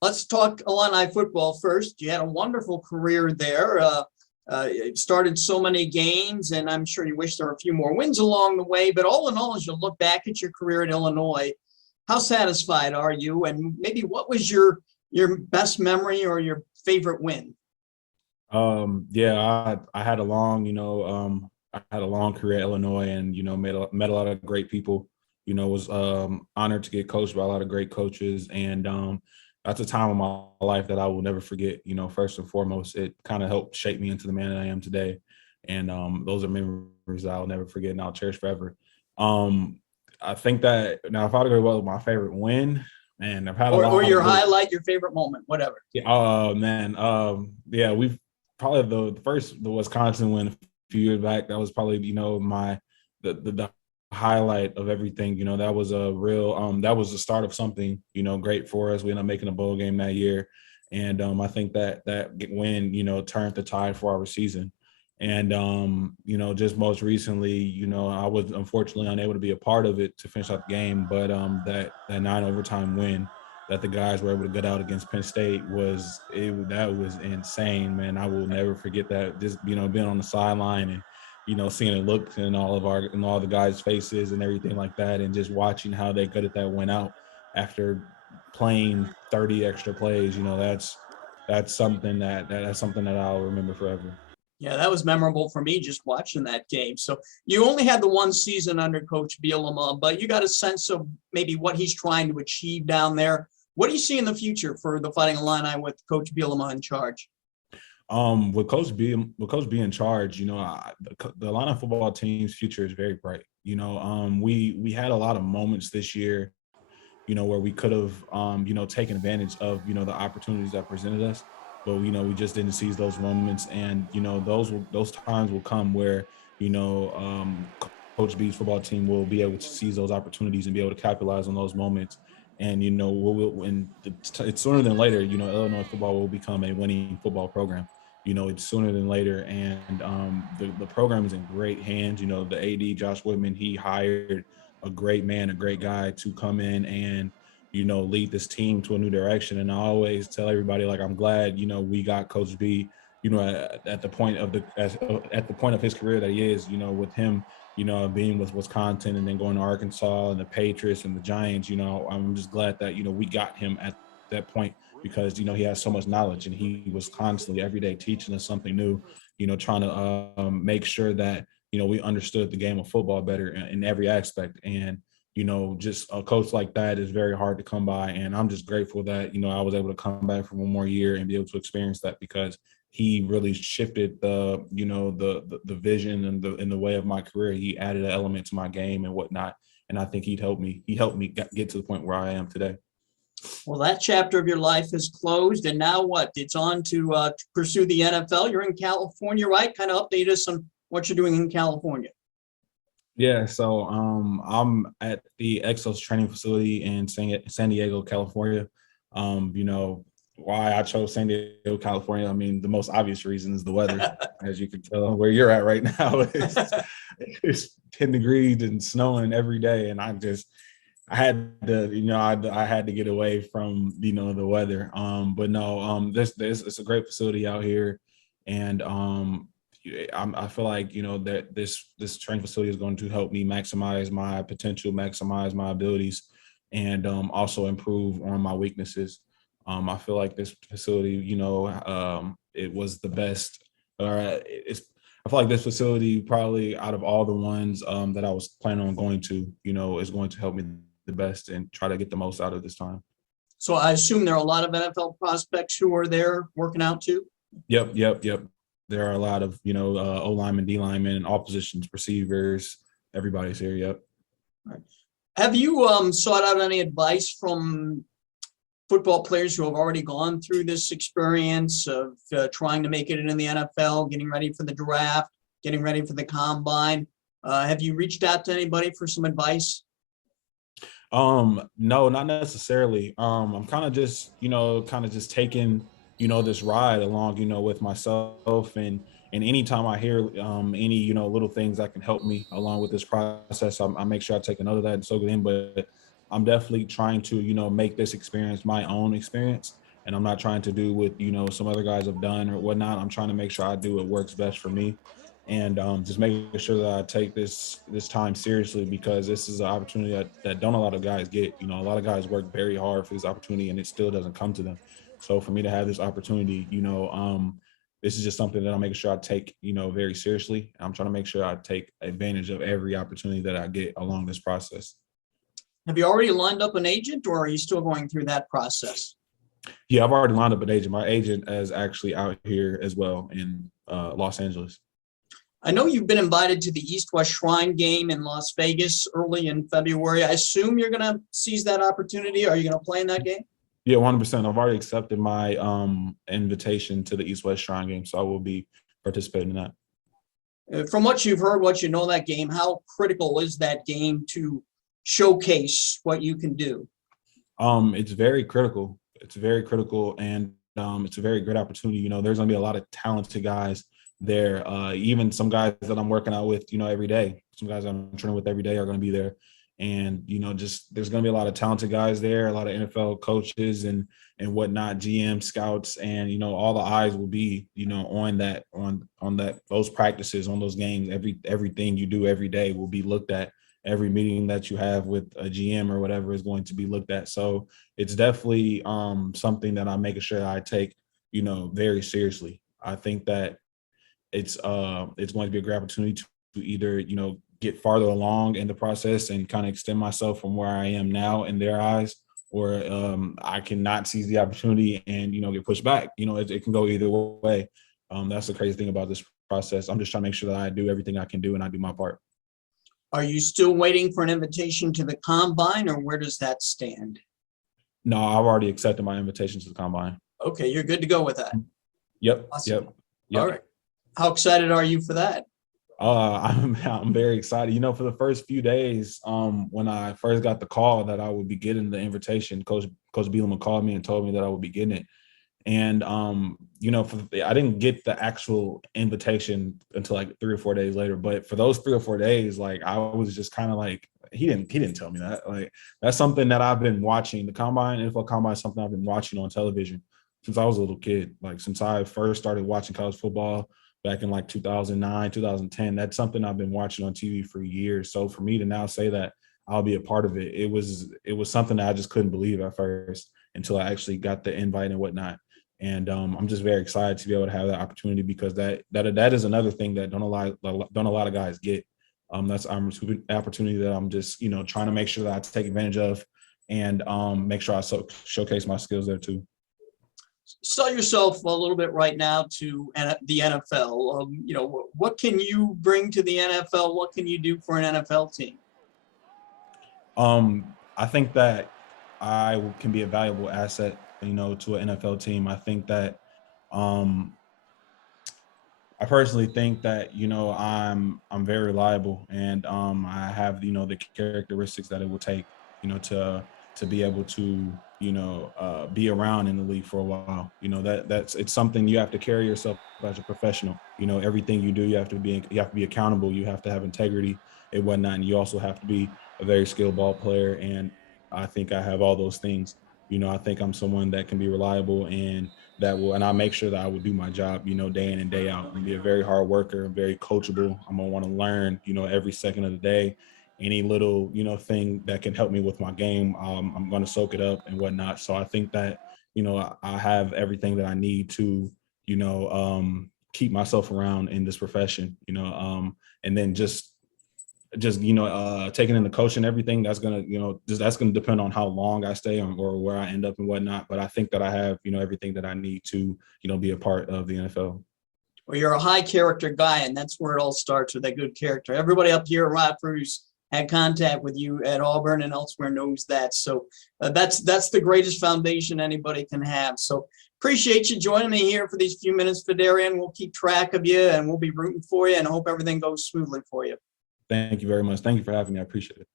Let's talk Illini football first. You had a wonderful career there. You started so many games, and I'm sure you wish there were a few more wins along the way. But all in all, as you look back at your career at Illinois, how satisfied are you? And maybe what was your best memory or your favorite win? I had a long, I had a long career at Illinois, and met a lot of great people. Was honored to get coached by a lot of great coaches, and that's a time of my life that I will never forget. First and foremost, it kind of helped shape me into the man that I am today, and those are memories that I'll never forget and I'll cherish forever. Um, I think that now, if I were to go with my favorite win, man, I've had a Or lot your of good. highlight, your favorite moment, whatever. Yeah, oh man, yeah, we've probably the Wisconsin win a few years back. That was probably my the highlight of everything. That was a real that was the start of something great for us. We ended up making a bowl game that year, and I think that win turned the tide for our season. And just most recently, I was unfortunately unable to be a part of it to finish out the game, but that 9 overtime win that the guys were able to get out against Penn State that was insane, man. I will never forget that. Just being on the sideline and seeing the look in all the guys' faces and everything like that, and just watching how they gutted that win out after playing 30 extra plays. That's something that's something that I'll remember forever. Yeah, that was memorable for me just watching that game. So you only had the one season under Coach Bielema, but you got a sense of maybe what he's trying to achieve down there. What do you see in the future for the Fighting Illini with Coach Bielema in charge? With Coach B in charge, the Illini football team's future is very bright. We had a lot of moments this year, where we could have, taken advantage of, the opportunities that presented us, but we just didn't seize those moments. And those times will come where Coach B's football team will be able to seize those opportunities and be able to capitalize on those moments. And it's sooner than later. Illinois football will become a winning football program. It's sooner than later, and the program is in great hands. The AD Josh Whitman, he hired a great man, a great guy to come in and lead this team to a new direction. And I always tell everybody, like, I'm glad we got Coach B at the point of his career that he is, with him being with Wisconsin and then going to Arkansas and the Patriots and the Giants. I'm just glad that we got him at that point, because he has so much knowledge, and he was constantly every day teaching us something new, trying to make sure that we understood the game of football better in every aspect. And just a coach like that is very hard to come by, and I'm just grateful that I was able to come back for one more year and be able to experience that, because he really shifted the vision and the way of my career. He added an element to my game and whatnot, and I think he helped me get to the point where I am today. Well, that chapter of your life is closed, and now what? It's on to pursue the NFL. You're in California, right? Kind of update us on what you're doing in California. Yeah, so I'm at the Exos training facility in San Diego, California. Why I chose San Diego, California, I mean, the most obvious reason is the weather. As you can tell where you're at right now, it's 10 degrees and snowing every day, and I had to, I had to get away from, the weather. But no, it's a great facility out here. And I feel like, that this training facility is going to help me maximize my potential, maximize my abilities, and also improve on my weaknesses. I feel like this facility, it was the best. I feel like this facility, probably out of all the ones that I was planning on going to, is going to help me the best and try to get the most out of this time. So I assume there are a lot of NFL prospects who are there working out too? Yep. There are a lot of, O linemen, D linemen, all positions, receivers, everybody's here. Yep. Right. Have you sought out any advice from football players who have already gone through this experience of trying to make it in the NFL, getting ready for the draft, getting ready for the combine? Have you reached out to anybody for some advice? No, not necessarily. I'm kind of just taking, this ride along, with myself, and anytime I hear any, little things that can help me along with this process, I make sure I take a note of that and soak it in. But I'm definitely trying to, make this experience my own experience. and I'm not trying to do what, some other guys have done or whatnot. I'm trying to make sure I do what works best for me, and just making sure that I take this time seriously, because this is an opportunity that don't a lot of guys get. A lot of guys work very hard for this opportunity and it still doesn't come to them. So for me to have this opportunity, this is just something that I'm making sure I take, very seriously. I'm trying to make sure I take advantage of every opportunity that I get along this process. Have you already lined up an agent, or are you still going through that process? Yeah, I've already lined up an agent. My agent is actually out here as well in Los Angeles. I know you've been invited to the East-West Shrine game in Las Vegas early in February. I assume you're going to seize that opportunity. Are you going to play in that game? Yeah, 100%. I've already accepted my invitation to the East-West Shrine game, so I will be participating in that. From what you've heard, what you know that game, how critical is that game to showcase what you can do? It's very critical. It's very critical, and it's a very great opportunity. There's going to be a lot of talented guys there. Even some guys that I'm working out with, every day. Some guys I'm training with every day are going to be there. And, just there's going to be a lot of talented guys there, a lot of NFL coaches and whatnot, GM scouts, and, all the eyes will be, on those practices, on those games. Everything you do every day will be looked at. Every meeting that you have with a GM or whatever is going to be looked at. So it's definitely something that I'm making sure I take, very seriously. I think that it's going to be a great opportunity to either, get farther along in the process and kind of extend myself from where I am now in their eyes, or I cannot seize the opportunity and, get pushed back. It can go either way. That's the crazy thing about this process. I'm just trying to make sure that I do everything I can do and I do my part. Are you still waiting for an invitation to the combine, or where does that stand? No, I've already accepted my invitation to the combine. Okay, you're good to go with that. Yep. Awesome. Yep. All right. How excited are you for that? I'm very excited. For the first few days, when I first got the call that I would be getting the invitation, Coach Bielema called me and told me that I would be getting it. And I didn't get the actual invitation until like 3 or 4 days later. But for those 3 or 4 days, like I was just kind of like, he didn't tell me that. Like that's something that I've been watching. The NFL combine is something I've been watching on television since I was a little kid. Like since I first started watching college football back in like 2009, 2010, that's something I've been watching on TV for years. So for me to now say that I'll be a part of it, it was something that I just couldn't believe at first until I actually got the invite and whatnot. And I'm just very excited to be able to have that opportunity, because that is another thing that don't a lot of guys get. That's an opportunity that I'm just trying to make sure that I take advantage of, and make sure I showcase my skills there too. Sell yourself a little bit right now to the NFL. What can you bring to the NFL? What can you do for an NFL team? I think that I can be a valuable asset, to an NFL team. I think that I personally think that I'm very reliable, and I have the characteristics that it will take to be able to be around in the league for a while. It's something you have to carry yourself as a professional. Everything you do, you have to be accountable. You have to have integrity and whatnot, and you also have to be a very skilled ball player. And I think I have all those things. I think I'm someone that can be reliable, and I make sure that I will do my job, day in and day out, and be a very hard worker, very coachable. I'm gonna want to learn, every second of the day. Any little, thing that can help me with my game, I'm going to soak it up and whatnot. So I think that, I have everything that I need to, keep myself around in this profession, and then just taking in the coach and everything, that's going to, that's going to depend on how long I stay or where I end up and whatnot. But I think that I have, everything that I need to, be a part of the NFL. Well, you're a high character guy, and that's where it all starts, with that good character. Everybody up here at Rockford who's had contact with you at Auburn and elsewhere knows that. So that's the greatest foundation anybody can have. So appreciate you joining me here for these few minutes, Vederian. We'll keep track of you, and we'll be rooting for you, and I hope everything goes smoothly for you. Thank you very much. Thank you for having me. I appreciate it.